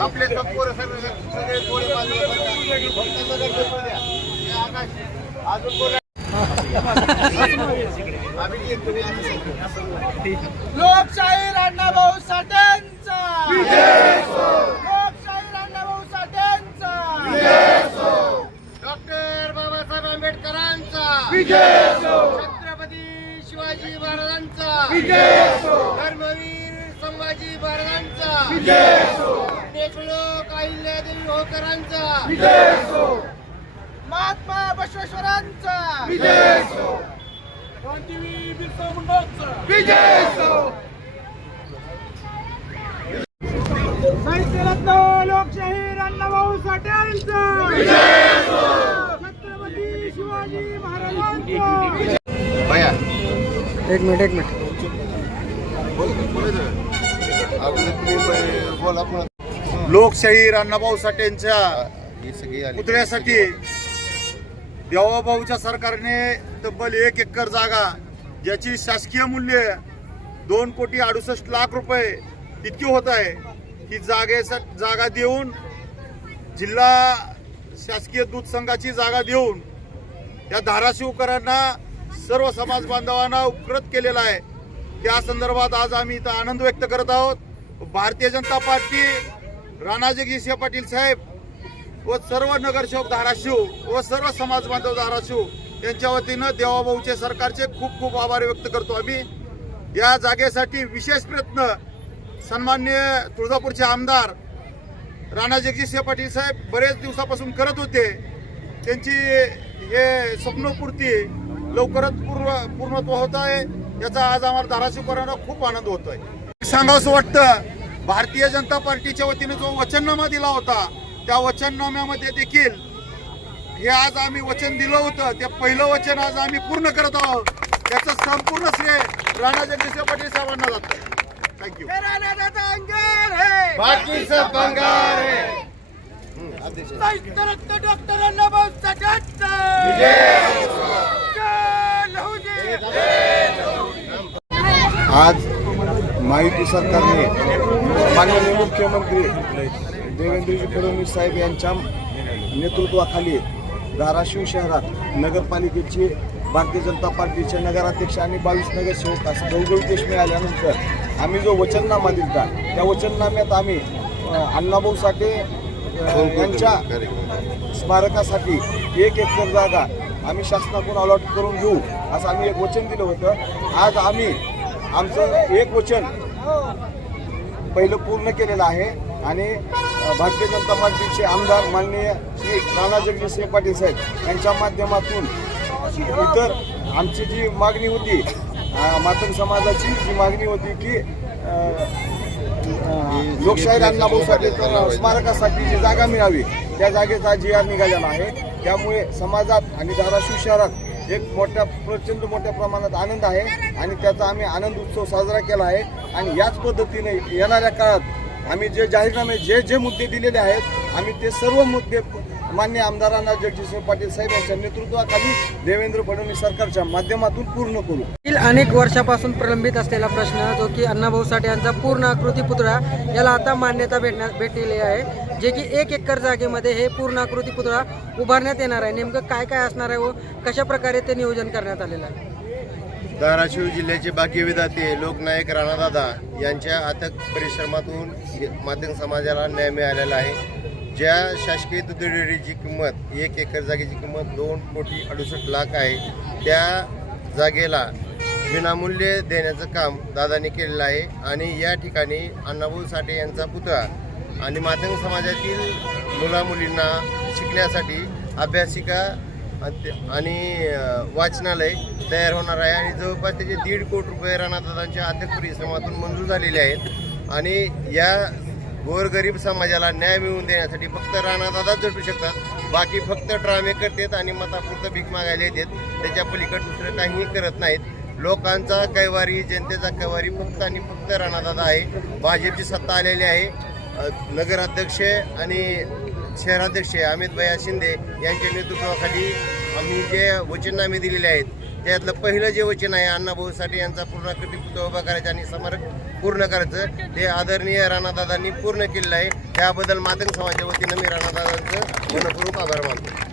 आपले संपूर्ण सगळे गोळी लोकशाही अण्णाभाऊ साठेंचा विजय असो. लोकशाही अण्णाभाऊ साठेंचा विजय असो. डॉक्टर बाबासाहेब आंबेडकरांचा विजय असो. छत्रपती शिवाजी महाराजांचा विजय असो. धर्मवीर संभाजी महाराजांचा विजय असो. लेखलोक अहिल्यादेवी होळकरांचा विजय असो. महात्मा बसवेश्वरांचा विजय असो. क्रांतीवीर बिरसा मुंडांचा विजय असो. साहित्यरत्न लोकशाही अण्णाभाऊ साठेंचा विजय असो. छत्रपती शिवाजी महाराजांचा. एक मिनिट लोकशाही अण्णाभाऊ साठेंच्या पुतळ्यासाठी देवाभाऊच्या सरकारने तब्बल 1 एकर जागा, ज्याची शासकीय मूल्य 2,68,00,000 रुपये इतकी होत आहे, ही जागा देऊन जिल्हा शासकीय दूध संघाची जागा देऊन या धाराशिवकरांना, सर्व समाज बांधवांना उपकृत केलेला आहे. त्या संदर्भात आज आम्ही इथं आनंद व्यक्त करत आहोत. भारतीय जनता पार्टी, राणा जगजितसिंह पाटील साहेब व सर्व नगरसेवक धाराशिव व सर्व समाज बांधव धाराशिव यांच्या वतीनं देवाभाऊचे सरकारचे खूप खूप आभार व्यक्त करतो. आम्ही या जागेसाठी विशेष प्रयत्न सन्माननीय तुळजापूरचे आमदार राणा जगजितसिंह पाटील साहेब बरेच दिवसापासून करत होते. त्यांची हे स्वप्नपूर्ती लवकरच पूर्णत्व होत आहे, याचा आज आम्हाला धाराशिवकरांना खूप आनंद होतोय. सांगावंसं वाटतं, भारतीय जनता पार्टीच्या वतीने जो वचननामा दिला होता, त्या वचननाम्यामध्ये देखील हे आज आम्ही वचन दिलं होतं, ते पहिलं वचन आज आम्ही पूर्ण करत आहोत. त्याचं संपूर्ण श्रेय राणा जगजितसिंह पाटील साहेबांना जातं. थँक्यू. डॉक्टर अण्णाभाऊ साठेंचा आज महायुती सरकारने माननीय मुख्यमंत्री देवेंद्रजी फडणवीस साहेब यांच्या नेतृत्वाखाली धाराशिव शहरात नगरपालिकेची भारतीय जनता पार्टीचे नगराध्यक्ष आणि 22 नगरसेवक असं गौरवदेश मिळाल्यानंतर आम्ही जो वचननामा दिला, त्या वचननाम्यात आम्ही अण्णाभाऊ साठे यांच्या स्मारकासाठी 1 एकर जागा आम्ही शासनाकडून अलॉट करून घेऊ असं आम्ही एक वचन दिलं होतं. आज आम्ही आमचं एक वचन पहिलं पूर्ण केलेलं आहे आणि भारतीय जनता पार्टीचे आमदार माननीय श्री राणा जगजितसिंह पाटील साहेब यांच्या माध्यमातून इतर आमची जी मागणी होती, मातंग समाजाची जी मागणी होती की लोकशाही अण्णाभाऊ साठे स्मारकासाठी जी जागा मिळावी, त्या जागेचा GR निघालेला आहे. त्यामुळे समाजात आणि धाराशिव शहरात एक प्रचंड मोठ्या प्रमाणात आनंद आहे आणि त्याचा आम्ही आनंद उत्सव साजरा केला आहे. आणि याच पद्धतीने येणाऱ्या काळात आम्ही जे जाहीरनामे जे मुद्दे दिलेले आहेत, आम्ही ते सर्व मुद्दे माननीय आमदारांना जगजितसिंह पाटील साहेब यांच्या नेतृत्वाखाली देवेंद्र फडणवीस सरकारच्या माध्यमातून पूर्ण करू. अनेक वर्षापासून प्रलंबित असलेला प्रश्न जो की अण्णाभाऊ साठे यांचा पूर्ण आकृती पुतळा, याला आता मान्यता भेटलेली आहे, जे की 1 एकर जागेमध्ये हे पूर्ण आकृती पुतळा उभारण्यात येणार आहे. नेमकं काय काय असणार आहे व कशा प्रकारे ते नियोजन करण्यात आलेलं आहे? धाराशिव जिल्ह्याचे भाग्यविधाते लोकनायक राणादादा यांच्या अथक परिश्रमातून मातंग समाजाला न्याय मिळालेला आहे. ज्या शासकीय दूध डेअरीची किंमत 1 एकर जागेची किंमत 2,68,00,000 आहे, त्या जागेला विनामूल्य देण्याचं काम दादांनी केलेलं आहे आणि या ठिकाणी अण्णाभाऊ साठे यांचा पुतळा आणि मातंग समाजातील मुलामुलींना शिकण्यासाठी अभ्यासिका आणि वाचनालय तयार होणार आहे आणि जवळपास त्याचे 1.5 कोटी रुपये राणादादांच्या अथक परिश्रमातून मंजूर झालेले आहेत आणि या गोरगरीब समाजाला न्याय मिळवून देण्यासाठी फक्त राणादादाच झटू शकतात. बाकी फक्त ड्रामे करतात आणि मतापुरतं भीक मागायला येतात. त्याच्या पलीकडे दुसरं काहीही करत नाहीत. लोकांचा कैवारी, जनतेचा कैवारी फक्त आणि फक्त राणादादा आहे. भाजपची सत्ता आलेली आहे. नगराध्यक्ष आणि शहराध्यक्ष अमित भैया शिंदे यांच्या नेतृत्वाखाली आम्ही जे वचननामे दिलेले आहेत त्यातलं पहिलं जे वचन आहे अण्णाभाऊ साठे यांचा पूर्णाकृती पुतळा उभा करायचा आणि स्मारक पूर्ण करायचं ते आदरणीय राणादादांनी पूर्ण केलेलं आहे. त्याबद्दल मातंग समाजाच्या वतीनं मी राणादादांचं मनपूर्वक आभार मानतो.